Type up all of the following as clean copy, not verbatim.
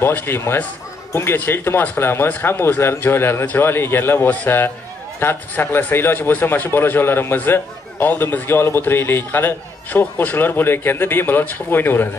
Boshlaymiz. Bungacha iltimos qilamiz, hamma o'zlarining joylarini chiroyli egallab olsa, tartib saqlasa, iloji bo'lsa mana shu bolajonlarimizni oldimizga olib o'tiraylik. Hali sho'x qo'shiqlar bo'layotganda bemalol chiqib o'ynayveradi.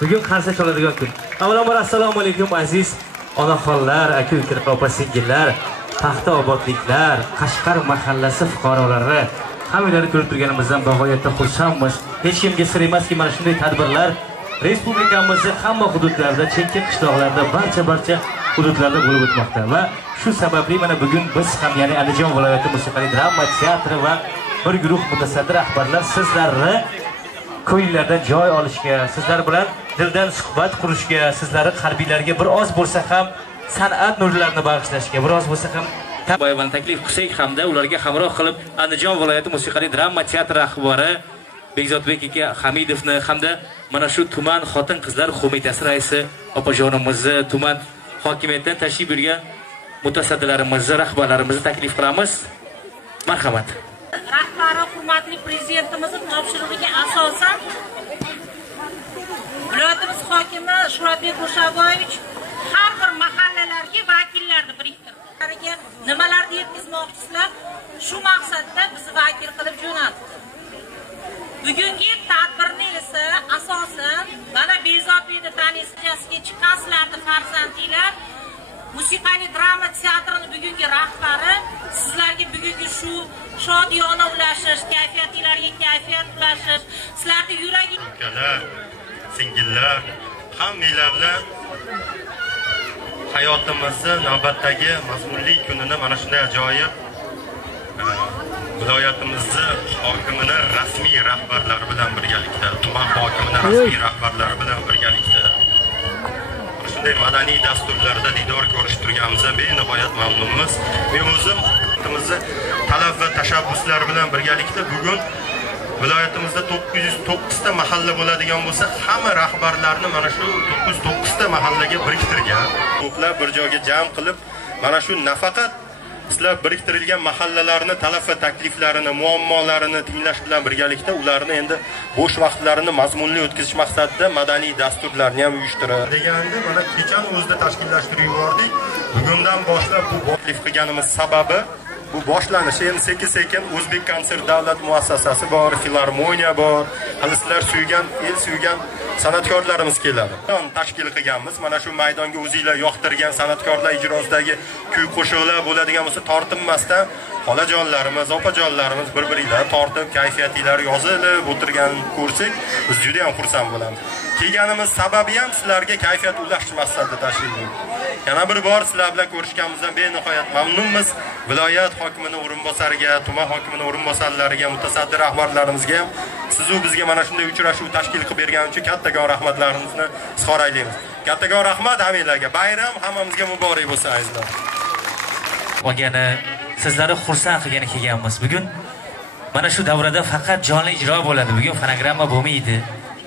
Bugun qarsa chaladigan kun. Avvalambor assalomu alaykum aziz onaxonlar, aka-ukalar, opa-singillar, Paxta obodliklar, Qashqar mahallasi fuqarolari, hammalarni ko'rib turganimizdan bag'oyatda xursandmiz. Hech kimga sir emaski, mana shunday tadbirlar respublikamizning hamma hududlarida, chekka qishloqlarda, barcha hududlarda bo'lib o'tmoqda va shu sababli mana bugun biz ham, ya'ni Andijon viloyati musiqiy drama teatri va bir guruh mutasaddi rahbarlar sizlarni ko'ngillardan joy olishga, sizlar bilan dildan suhbat qurishga, sizlarning qalbingizga bir oz bo'lsa ham san'at nurlarini bag'ishlashga, bir oz bo'lsa ham boyavand taklif qilsak hamda ularga hamroh qilib Andijon viloyati musiqiy drama teatri rahbari Bekzodbek aka Hamidovni hamda mana shu tuman xotin-qizlar qo'mitasi raisi opajonimizni, tuman hokimiyatdan tashrif buyurgan mutasaddilarimizni, rahbarlarimizni taklif qilamiz. Marhamat. Rahbari hurmatli prezidentimizning topshirig'iga asosan viloyatimiz hokimi Shuhratbek Qo'shaboyevich har bir mahallalarga vakillarni biriktirdi. Nimalarni yetkazmoqchisizlar? Shu maqsadda bizni vakil qilib jo'natdi. Bugungi tadbirni esa asosan mana Bekzodbekni tanishasiga chiqqan sizlarning farzandinglar, musiqiy drama teatrining bugungi rahbari sizlarga bugungi shu shodiyona ulashish, kayfiyatinglarga kayfiyat ulashish, sizlarning yuragi akalar, singillar, hammanglarni hayotimizni navbatdagi mazmunli kunini mana shunday ajoyib viloyatimizni hokimini rasmiy rahbarlari bilan birgalikda, tuman hokimini rasmiy rahbarlari bilan birgalikda shunday madaniy dasturlarda didor ko'rish turganimizdan benihoyat mamnunmiz. Men o'zim talab va tashabbuslari bilan birgalikda bugun viloyatimizda 909 ta mahalla bo'ladigan bo'lsa, hamma rahbarlarni mana shu 909 ta mahallaga biriktirgan. Ko'plab bir joyga jam qilib, mana shu nafaqat sizlar biriktirilgan mahallalarni talab va takliflarini, muammolarini tinglash bilan birgalikda ularni endi bo'sh vaqtlarini mazmunli o'tkazish maqsadida madaniy dasturlarni ham uyushtirib deganda mana kechani o'zida tashkillashtirib yubordik. Bugundan boshlab bu taklif qilganimiz sababi bu boshlanishi endi sekin-sekin O'zbek konsert davlat muassasasi bor, filarmoniya bor, hali sizlar suygan, el suygan san'atkorlarimiz keladi. Tashkil qilganmiz. Mana shu maydonga o'zingizlar yoqtirgan san'atkorlar ijrosidagi kuy-qo'shiqlar bo'ladigan bo'lsa, tortinmasdan xolajonlarimiz, opajonlarimiz bir-biringlar tortib, kayfiyatinglar yozilib o'tirgan ko'rsak, biz juda ham xursand bo'lamiz. Kelganimiz sababi ham sizlarga kayfiyat ulash maqsadida tashrif buyurdik. Yana bir bor sizlar bilan ko'rishganimizdan benihoyat mamnunmiz. Viloyat hokimining o'rinbosariga, tuman hokimining o'rinbosarlariga, mutasaddi rahbarlarimizga ham siz u bizga mana shunday uchrashuv tashkil qilib bergani uchun kattagon rahmatlarimizni izhor aylaymiz. Kattagon rahmat hammalarga. Bayram hammamizga muborak bo'lsin azizlar. O'gani sizlarni xursand qilgani kelganmiz. Bugun mana shu davrada faqat jonli ijro bo'ladi. Bugun fonogramma bo'lmaydi.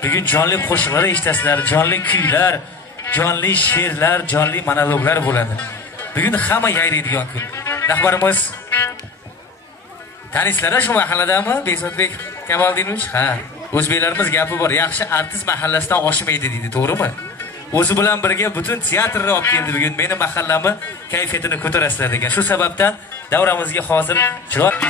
Bugun jonli qo'shiqlar eshitasizlar, jonli kuylar, jonli she'rlar, jonli monologlar bo'ladi. Bugun hamma yayraydigan kun. Rahbarimiz tanisizlar shu mahalladami? Bekzodbek Kamoldinovich? Ha. O'zbeklarimiz gapi bor. Yaxshi artist mahallasidan oshmaydi deydi, to'g'rimi? O'zi bilan birga butun teatrni olib keldi bugun. Meni mahallamni kayfiyatini ko'tarasizlar degan. Shu sababdan davramizga hozir chiroyli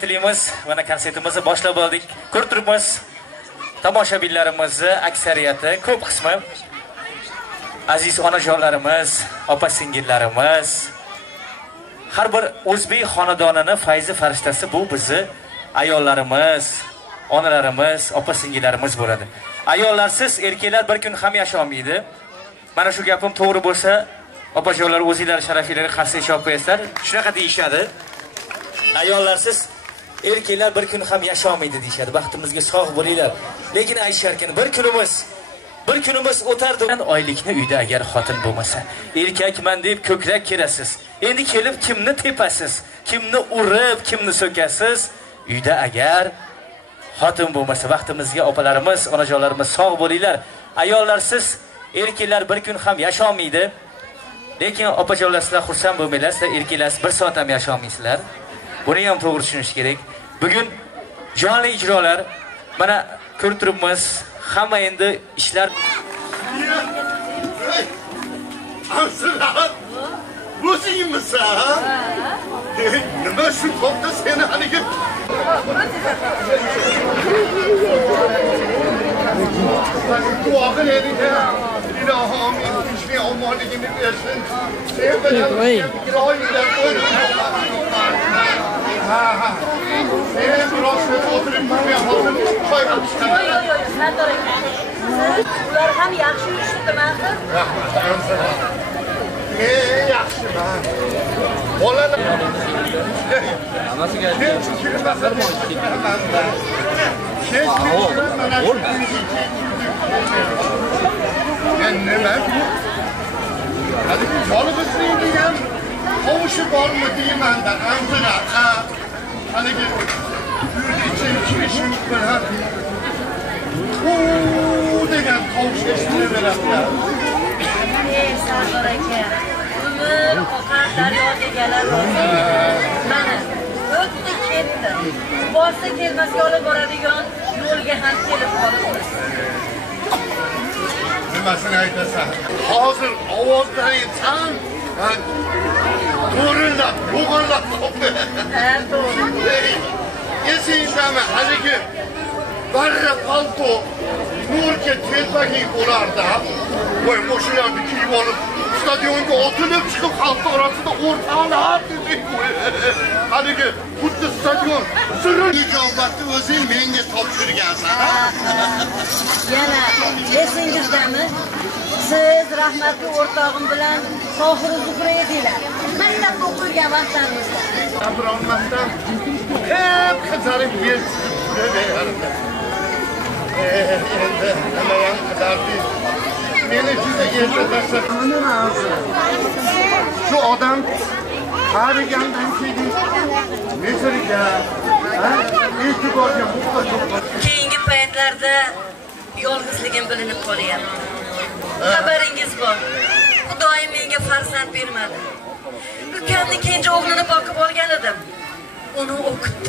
Tilaymiz. Mana konsertimizni boshlab oldik. Ko'rib turibmiz. Tomoshabinlarimizni aksariyati, ko'p qismi aziz onajonlarimiz, opa-singillarimiz. Har bir o'zbek xonadonining fayzi farishtasi bu bizni ayollarimiz, onalarimiz, opa-singillarimiz bo'ladi. Ayollarsiz erkaklar bir kun ham yasholmaydi. Mana shu gapim to'g'ri bo'lsa, opajonlar o'zingizlar sharafingizga qarshi ish qo'yasizlar. Shunaqa deyishadi. Ayollarsiz erkaklar bir kun ham yasholmaydi deyshadi. Baxtimizga sog' bo'linglar. Lekin aytishar ekan, bir kunimiz o'tardi. Oylikni uyda agar xotin bo'lmasa, erkakman deb ko'krak kerasiz. Endi kelib kimni tepasiz, kimni urib, kimni so'kasiz? Uyda agar xotin bo'lmasa, baxtimizga opalarimiz, onajonlarimiz sog' bo'linglar. Ayollarsiz erkaklar bir kun ham yasholmaydi. Lekin opajonlar sizlar xursand bo'lmanglar, sizlar erkaklar 1 soat ham yasholmaysizlar. Buni ham to'g'ri tushunish kerak. Bugun jonli ijrolar mana ko'rib turibmiz. Hamma endi ishlar bu o'zingmisan? Nima shu topda seni haligi duo qiling. Ilohim ishni omonligini bersin. Sen bilan ilohidan ha. Sen biroz o'tirib turmayapsan. Qo'y ular ham yaxshi yurishibdimi axir? Yaxshiman. Bolalar hammasiga nima? Haligi yolg'izlik degan tovushi bormi deymanda, anzira. Haligi kirishim bilan degan tovush eshitilaveradi. Sardor aka, umr oqar daryo deganlar rozi. Mana, o'tdi ketdi. Borsa kelmasga olib boradigan yo'lga ham kelib qolibmiz. Nimasini aytasan? Hozir ovozlaring tan to'g'rilab, bo'g'irlab qoldi. Ha, to'g'ri. Esingizmi haligi barra palto nurga telpagi bo'lardi. Voy, moshinani kiyib olib, stadionga otilib chiqib, xalq orasida o'rtalab dedik. Haligi xuddi stadion sirri ijobatni o'zing menga topshirgansan. Yana esingizdami? Siz rahmatli o'rtog'im bilan Sohir Zuhra edinglar. Maktabda o'qigan vaqtlarimizda. Abrolmasdan hep qizarib berdi. Endi nima ham qilardi? Meni juda erta tashlab shu odam qarigandan keyin Misrga, e'tiborga muhtoj bo'ldi. Keyingi paytlarda yolg'izligim bilinib qolyapti. Xabaringiz bor. Xudoyim menga farzand bermadi. Ukamning kenja o'g'lini boqib olgan edim. Uni o'qitdi.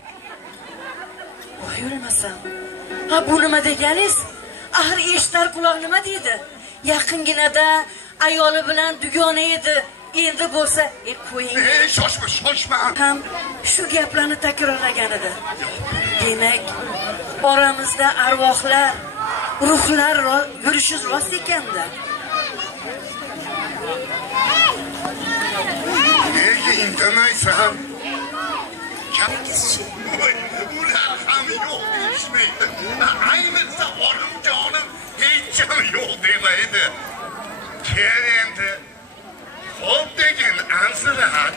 Voy o'lmasam. Ha, bu nima deganingiz? Axir eshitar quloq nima deydi? Yaqinginada ayoli bilan dugona edi. Endi bo'lsa, qo'ying. Shoshma. Ham shu gaplarni takrorlagan edi. Demak, oramizda arvohlar, ruhlar yurishi rost ekanda. Nega indamaysan? Kamkizchi. Ular ham yo'q deyishmaydi. Ayniqsa olimjonim hech ham yo'q demaydi. Kel endi. Xo'p degin, ansirat.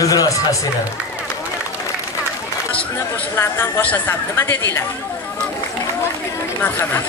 Yildiroz Hasina. Boshqalar boshqalardan boshlasam nima dedinglar? Marhamat.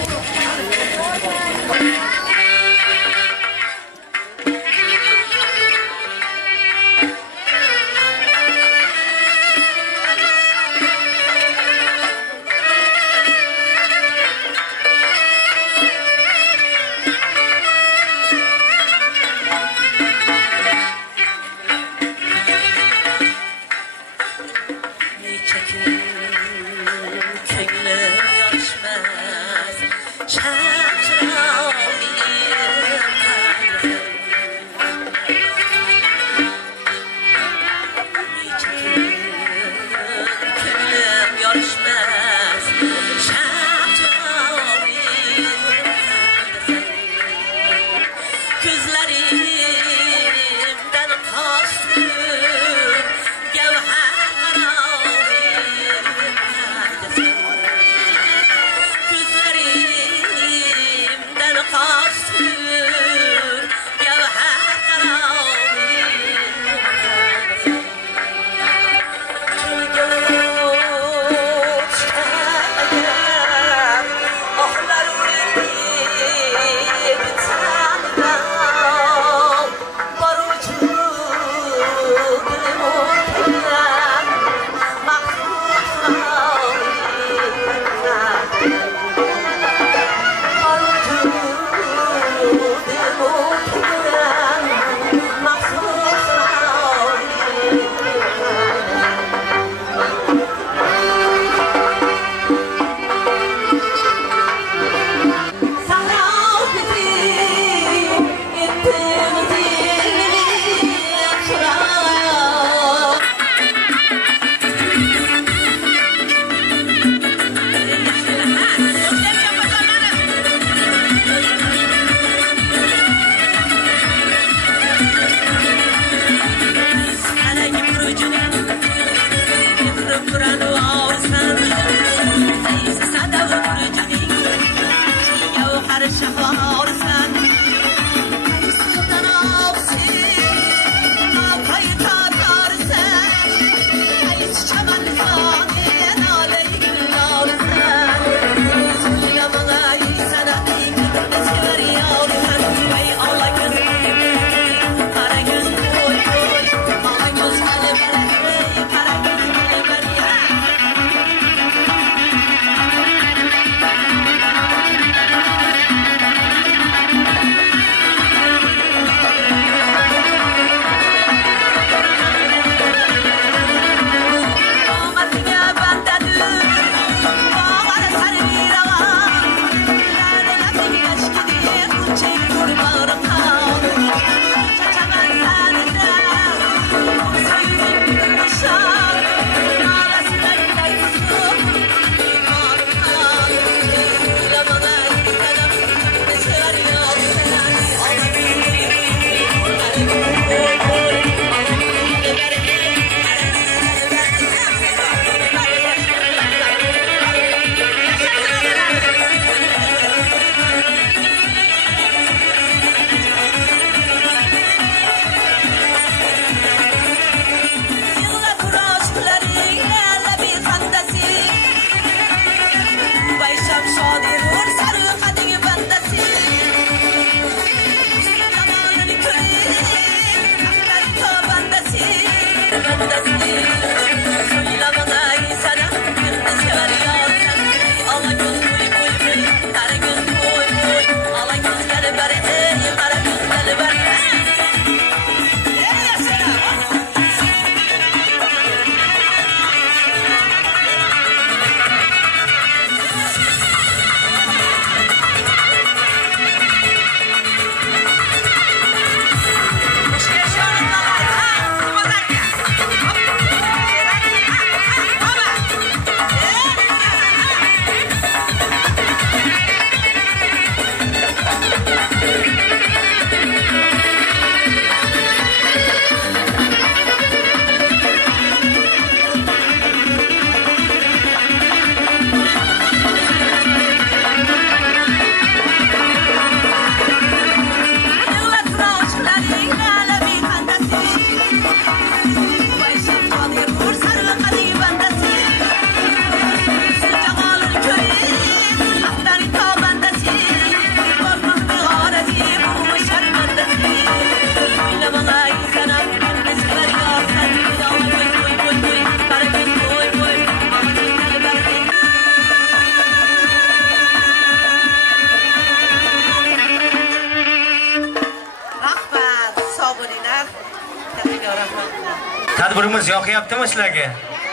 Tadbirimiz yoqyaptimi sizlarga?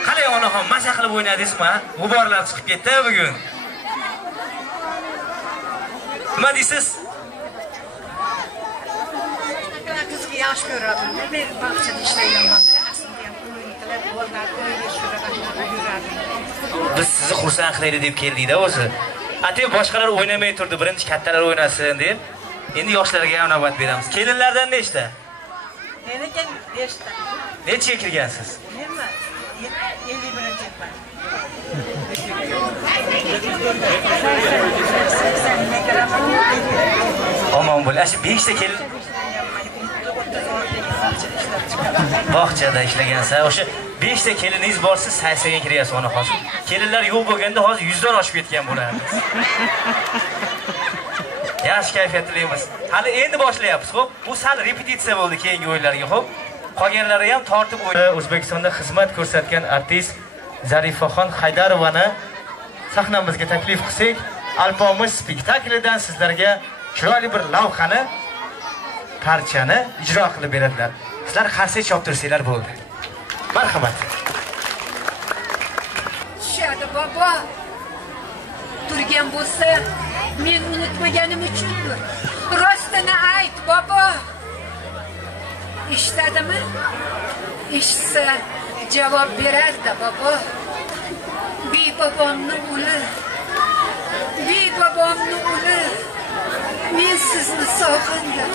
Qalay onaxon, masa qilib o'ynadingizmi? G'uborlar chiqib ketdi bugun. Nima deysiz? Qizga yaxshi ko'radim. Men bog'chada ishlayman. Biz sizni xursand qilaylik deb keldik-da o'zi. Ate boshqalar o'ynamay turdi, birinchi kattalar o'ynasin deb. Endi yoshlarga ham navbat beramiz. Kelinlardan nechta? Meniki 5 ta. Necha kirgansiz? Men 51-man. Omon bo'l. Ashi 5 ta kelin bog'chada ishlagansiz. O'sha 5 ta keliningiz bor, siz 80 ga kiryapsiz onaxon. Kelinlar yo'q bo'lganda hozir 100 dan oshib ketgan bo'lardi. Yaxshi kayfiyatlaymiz. Hali endi boshlayapmiz, xo'p? Bu sal repetitsiya bo'ldi keyingi o'yinlarga, xo'p? Qolganlari ham tortib O'zbekistonda xizmat ko'rsatgan artist Zarifaxon Haydarovani sahnamizga taklif qilsak, Alpomish spektaklidan sizlarga chiroyli bir lavhani, parchani ijro qilib beradilar. Sizlar qarsak choptirsanglar bo'ldi. Marhamat. Shada bobo. Turgan bo'lsa, men unutmaganim uchundir. Rostini ayt, bobo. Eshitadimi? Eshitsa javob berardi, bobo. Bobomning uli. Bobomning uli. Men sizni sog'indim.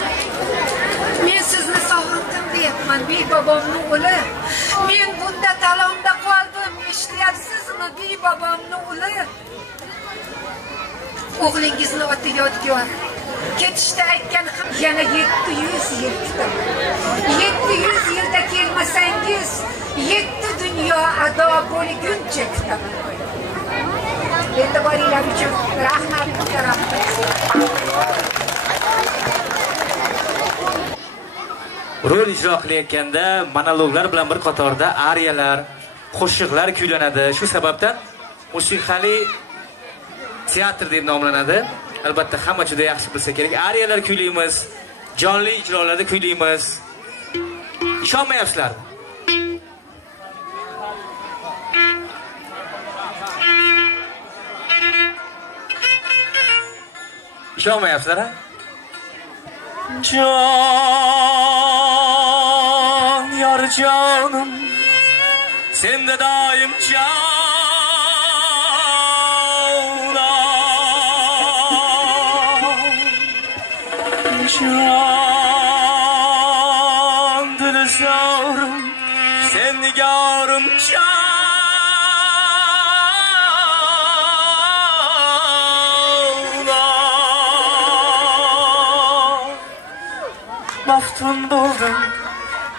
Men sizni sog'indim deyapman, bobomning uli. Men bunda talonda qoldim. Eshityapsizmi, bobomning uli? O'g'lingizni oti yodgor. Ketishda aytgan yana 700 yil kutaman. 700 yilda kelmasangiz, 7 dunyo ado bo'lguncha kutaman. E'tiboringlar uchun rahmat. Rol ijro qilayotganda monologlar bilan bir qatorda ariyalar, qo'shiqlar kuylanadi. Shu sababdan musiqali teatr deb nomlanadi. Albatta hamma juda yaxshi bilsa kerak. Ariyalar kuylaymiz, jonli ijrolarda kuylaymiz. Ishonmayapsizlar? Ishonmayapsizlar, ha? Jon, yor jonim, senda doim Jon, dilzorim, sen nigorim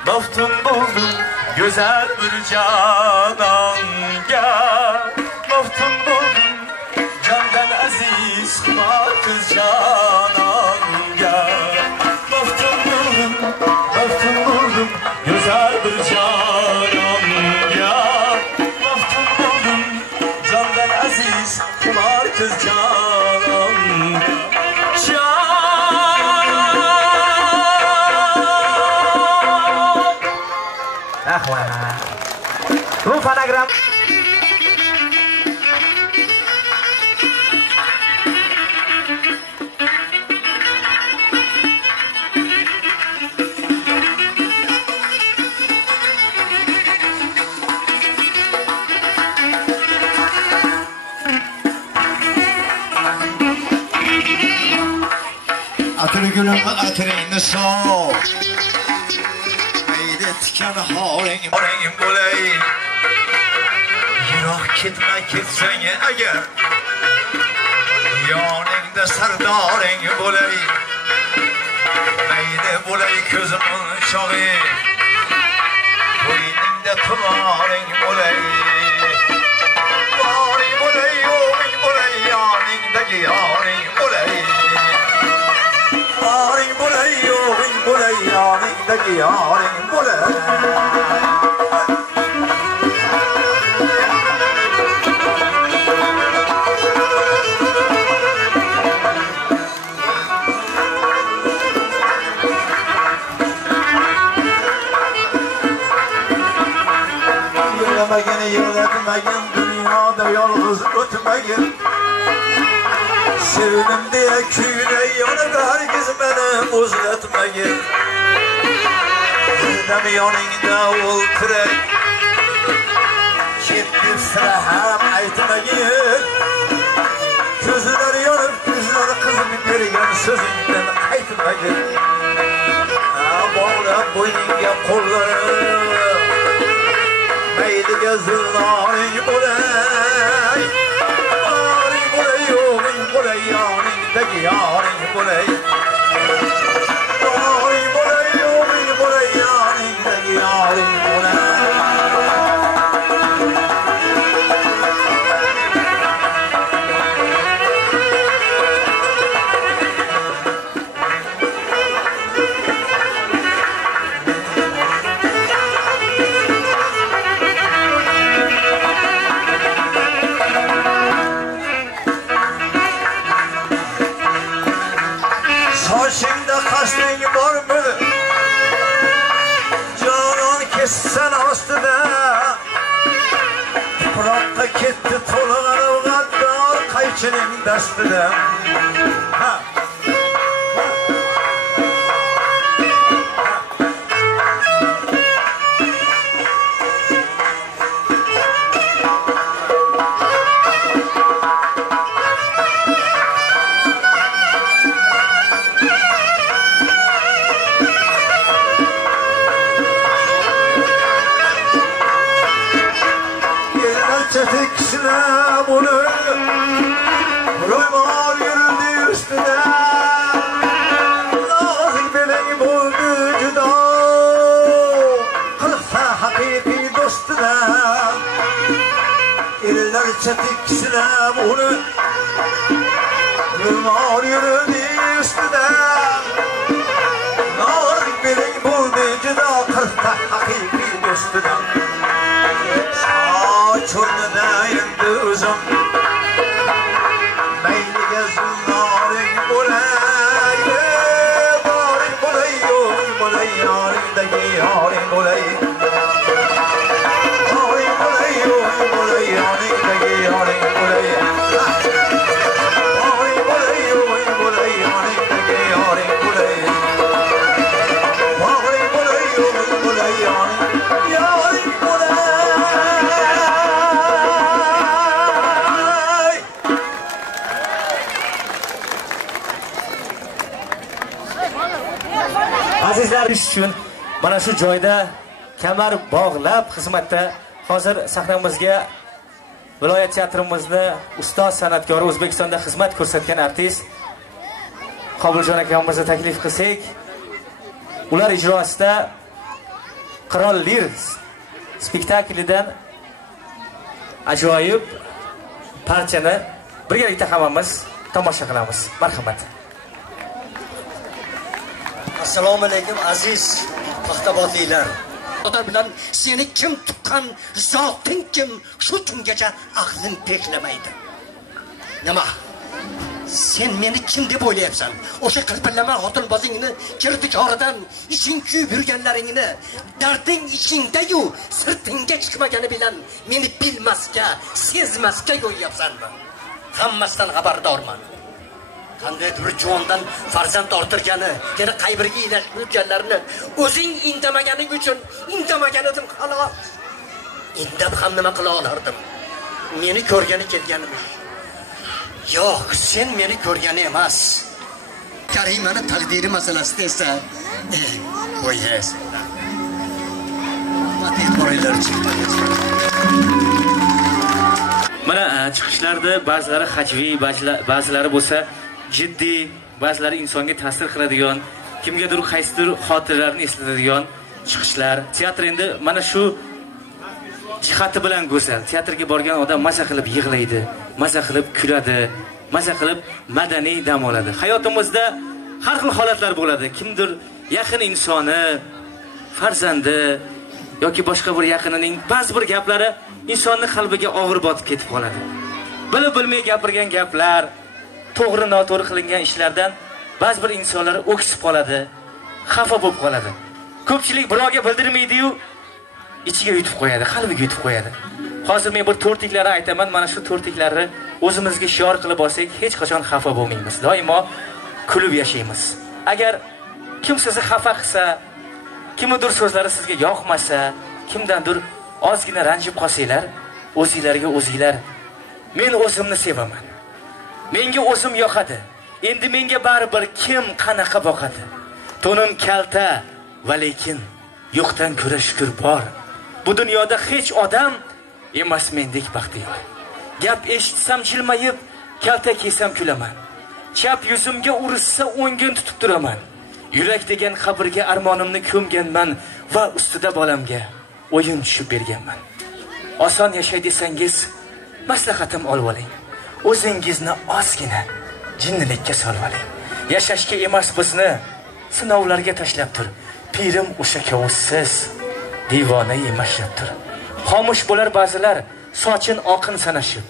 Maftun buldum güzel bir cananga. Maftun buldum candan aziz kız cananga. Maftun buldum güzel bir cananga. Maftun buldum candan aziz kız cananga. Bu fonogram Atır gülüm atırını soğ Tikan horengim bo'lay Yiroq ketma ketsang agar Yoningda sardoring bo'lay Mayli bo'lay ko'zimning chog'i Bo'yningda tumoring bo'lay Yoring bo'lay, yo'ring bo'lay Yoningdagi yoring bo'lay Yoring bo'lay, yo'ring bo'lay Yoningdagi yoring bo'lay Sevmegin, yönetemegin, dünyada yalnız ötmegin. Sevdim diye küyle yanık herkes beni uzatmegin. Demi yanında ol kürek, Ketdi sıra hem aytmegin. Gözleri yanıp, gözleri kızım bergen sözünden aytmegin. Bağlap boynunga qo'llari mayliga zilloring bo'lay, yoring bo'lay, yo'g'ing bo'lay, yoningdagi yoring bo'lay, yoring bo'lay, yo'g'ing bo'lay, yoningdagi yoring bo'lay. Sochingda qasding bormi? Jonon kessan ostida. Tuproqqa ketdi to'lg'anib g'addor qaychining dastida. Teksinab onu roymar yürüdü üstüne. Nazik beleng bo'ldi judo, qilsa haqiqiy do'stuna. Ellarcha teksinab onu roymar yürüdü üstüne. Nazik beleng bo'ldi judo, qilsa haqiqiy do'stuna. Çornada yandı uzun, mayliga zilloring bo'lay, boring bo'lay, yo'ring bo'lay, yoringdagi yoring bo'lay, boring bo'lay, yo'ring bo'lay, yoringdagi yoring bo'lay, boring bo'lay, yo'ring bo'lay, yoringdagi yoring bo'lay, boring bo'lay, yo'ring bo'lay, yoring bo'lay. Azizlar uchun mana shu joyda kamar bog'lab xizmatda hozir sahnamizga viloyat teatrimizni ustoz san'atkori, O'zbekistonda xizmat ko'rsatgan artist Qobuljon akamizni taklif qilsak, ular ijrosida Qirol Lir spektaklidan ajoyib parchani birgalikda hammamiz tomosha qilamiz. Marhamat. Assalomu alaykum aziz paxtabodliklar. Xudo bilan seni kim tuqqan, zoting kim, shu kungacha aqling peklamaydi. Nima? Sen meni kim deb o'ylayapsan? O'sha qilpillama xotinbozingni kirdikoridan iching kuyib yurganlaringni, darding ichingda-yu, sirtingga chiqmagani bilan meni bilmasga, sezmasga qo'yyapsanmi? Hammasidan xabardorman. Qanday bir juvondan farzand orttirgani, yana qaybirga ilashib yurganlarini o'zing indamaganing uchun indamagan edim xolos. Indab ham nima qila olardim? Meni ko'rgani kelganimiz. Yo'q, sen meni ko'rgani emas. Karimani taqdiri masalasida esa qo'yasiz. Mana chiqishlarda ba'zilari hajviy, ba'zilari bo'lsa jiddiy, ba'zilari insonga ta'sir qiladigan, kimgadir qaysidir xotiralarni eslatadigan chiqishlar. Teatr endi mana shu jihati bilan go'zal. Teatrga borgan odam maza qilib yig'laydi, maza qilib kuladi, maza qilib madaniy dam oladi. Hayotimizda har xil holatlar bo'ladi. Kimdir yaqin insoni, farzandi yoki boshqa bir yaqinining ba'zi bir gaplari insonning qalbiga og'ir botib ketib qoladi. Bilib bilmay gapirgan gaplar, to'g'ri noto'g'ri qilingan ishlardan ba'zi bir insonlar o'ksib qoladi, xafa bo'lib qoladi. Ko'pchilik birovga bildirmaydi-yu, ichiga yutib qo'yadi, qalbiga yutib qo'yadi. Hozir men bir to'rtliklarni aytaman, mana shu to'rtliklarni o'zimizga shior qilib olsak, hech qachon xafa bo'lmaymiz. Doimo kulib yashaymiz. Agar kim sizni xafa qilsa, kimdir so'zlari sizga yoqmasa, kimdandir ozgina ranjib qolsanglar, o'zingizlarga o'zingizlar men o'zimni sevaman. Menga o'zim yoqadi. Endi menga baribir kim qanaqa boqadi. To'nim kalta, va lekin yo'qdan ko'ra shukr bor. Bu dunyoda hech odam emas mendek baxtiyor. Gap eshitsam jilmayib, kalta kiysam kulaman. Chap yuzimga urishsa o'ngin tutib turaman. Yurak degan qabrga armonimni ko'mganman va ustida bolamga o'yin tushib berganman. Oson yashay desangiz, maslahatim olib oling. O'zingizni ozgina jinnilikka solib oling. Yashashga emas bizni sinovlarga tashlab tur. Pirim o'sha kovuzsiz divona yemashib tur. Xomush bo'lar ba'zilar sochin oqin sanashib.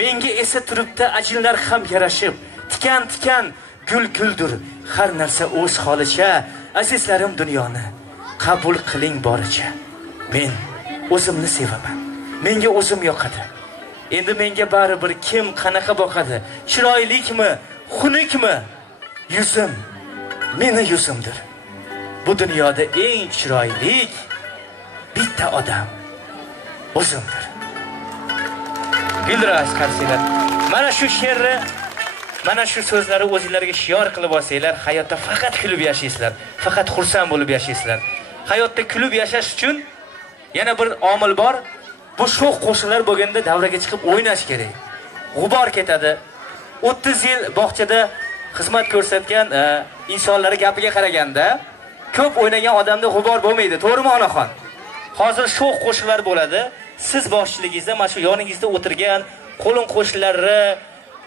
Menga esa turibdi ajinlar ham yarashib. Tikan gul-guldir, har narsa o'z holicha. Azizlarim, dunyoni qabul qiling boricha. Men o'zimni sevaman. Menga o'zim yoqadi. Endi menga baribir kim qanaqa boqadi. Chiroylikmi, xunukmi? Yuzim meni yuzimdir. Bu dunyoda eng chiroylik bitta odam o'zimdir. Gulraz qarsilar. Mana shu she'rni, mana shu so'zlari o'zingizlarga shior qilib olsanglar, hayotda faqat kulib yashaysizlar, faqat xursand bo'lib yashaysizlar. Hayotda kulib yashash uchun yana bir omil bor. Bu sho'x qo'shiqlar bo'lganda davraga chiqib o'ynash kerak. G'ubor ketadi. 30 yil bog'chada xizmat ko'rsatgan insonlar gapiga qaraganda ko'p o'ynagan odamda g'ubor bo'lmaydi. To'g'rimi onaxon? Hozir sho'x qo'shiqlar bo'ladi. Siz boshchiligingizda mana shu yoningizda o'tirgan qo'lin qo'shnilari,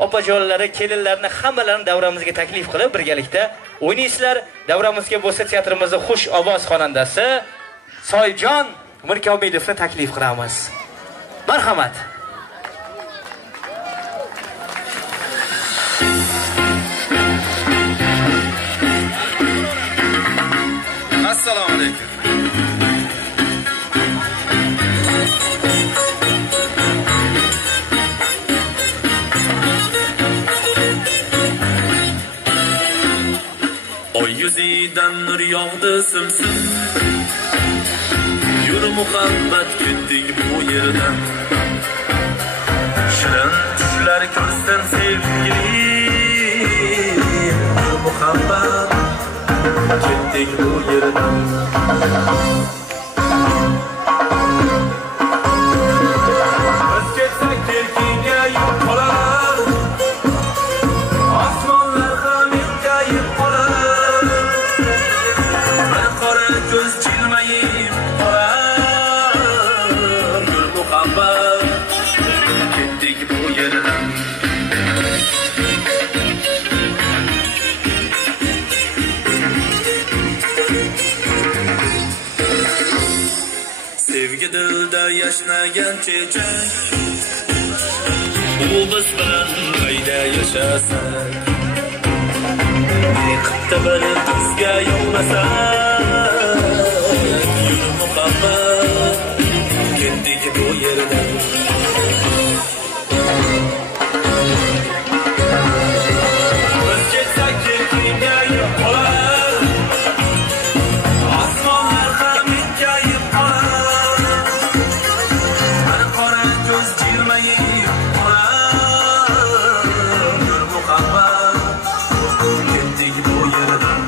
opajonlari, kelinlarni hammalarini davramizga taklif qilib birgalikda o'ynaysizlar. Davramizga bo'lsa teatrimizning xush ovoz xonandasi Soyjon Mirkomedovni taklif qilamiz. Marhamat. Assalomu alaykum. Oy yuzidan nur yog'di simsim. Yur muhabbat ketdik bu yerdan. Shirin tushlar ko'rsin sevgilim. Yur muhabbat ketdik bu yerdan. Biz ketsak terkinga yo'q qolar. Osmonlar ham ilkayib qolar. Bir qora ko'z jilmayib qolar. Yur muhabbat ketdik bu yerdan. Sevgi dilda yashnagan chechak. U biz bilan qayda yashasak. Yiqibda bir qizga yo'qmasak. Yur muhabbat ketdik bu yerdan. Biz ketsak terkinga yo'q qolar. Osmonlar ham ilkayib qolar. Bir qora ko'z jilmayib qolar. Yur muhabbat ketdik bu yerdan.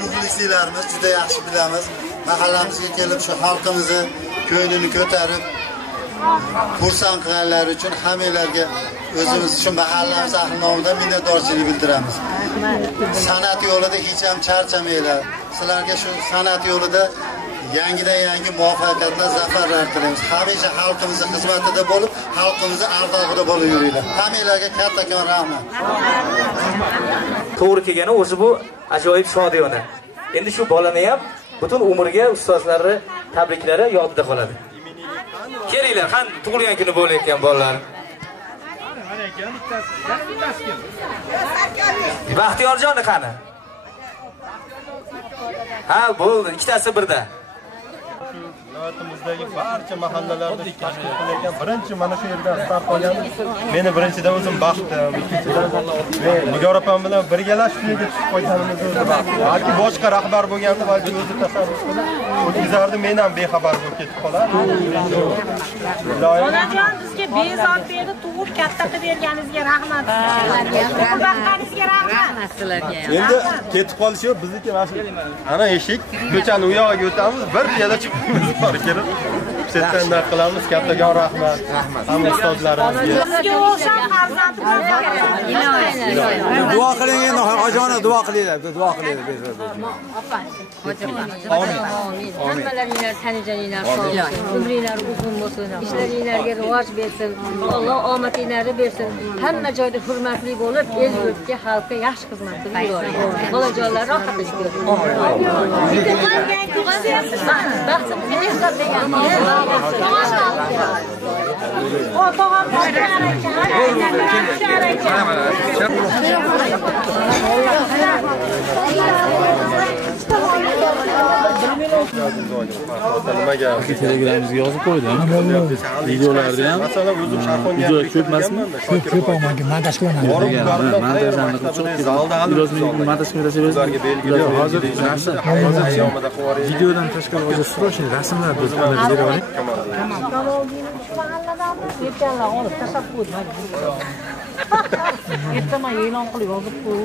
Muxlislarimiz juda yaxshi bilamiz. Mahallamizga kelib shu xalqimizni ko'nglini ko'tarib xursand qilganlari uchun hammalarga o'zimiz shu mahallamiz ahli nomidan minnatdorchilik bildiramiz. San'at yo'lida hech ham charchamanglar. Sizlarga shu san'at yo'lida yangidan-yangi muvaffaqiyatlar, zafarlar tilaymiz. Hamisha xalqimizning xizmatida bo'lib, xalqimizning ardog'ida bo'lib yuringlar. Hammalarga kattakon rahmat. To'g'ri kelgani o'zi bu ajoyib shodiyona. Endi shu bolani ham butun umrga ustozlari tabriklari yodida qoladi. Kelinglar, qani tug'ilgan kuni bo'layotgan bolalar. Baxtiyorjonni qani? Ha, bo'ldi, ikkitasi birda. viloyatimizdagi barcha mahallalarda tashkil qilingan birinchi mana shu yerdan start olgan. Meni birinchidan o'zim baxtim. Men Nigor opam bilan birgalashib yerga tushib qo'yganimiz o'zi baxt. Balki boshqa rahbar bo'lganda balki o'zi tasarruf qilib o'tkazardi, men ham bexabar bo'lib ketib qolardim. Onajon bizga bezor berdi, tug'ib katta qilib berganingizga rahmat. Baxtingizga rahmat sizlarga. Endi ketib qolish yo'q, bizniki mana shu ana eshik, ko'chani u yog'iga o'tamiz, bir piyoda chiqamiz, bor kelib. Setdan qilamiz, kattagon rahmat. Hamma ustozlarimizga. Sizga o'xshab farzandimiz bor. Duo qiling endi hojona duo qilinglar, duo qilinglar. Amin. Hammalaringlar tanijaninglar sog' bo'lsin. Umringlar uzun bo'lsin. Ishlaringlarga rivoj bersin. Alloh omadinglarni bersin. Hamma joyda hurmatli bo'lib, el yurtga, xalqqa yaxshi xizmat qilib yuring. Bolajonlar rohatlik ko'rsin. Baxtimizga eslab degan. Telegramimizga yozib qo'ydim. Videolarni ham. Masalan, o'zim Sharxonga ko'p emasmi? Ko'p olmagan, montaj qilaman. Hozir videodan tashqari hozir srochniy rasmlar biz bera oling. Ertaman e'lon qilib yozib qo'y.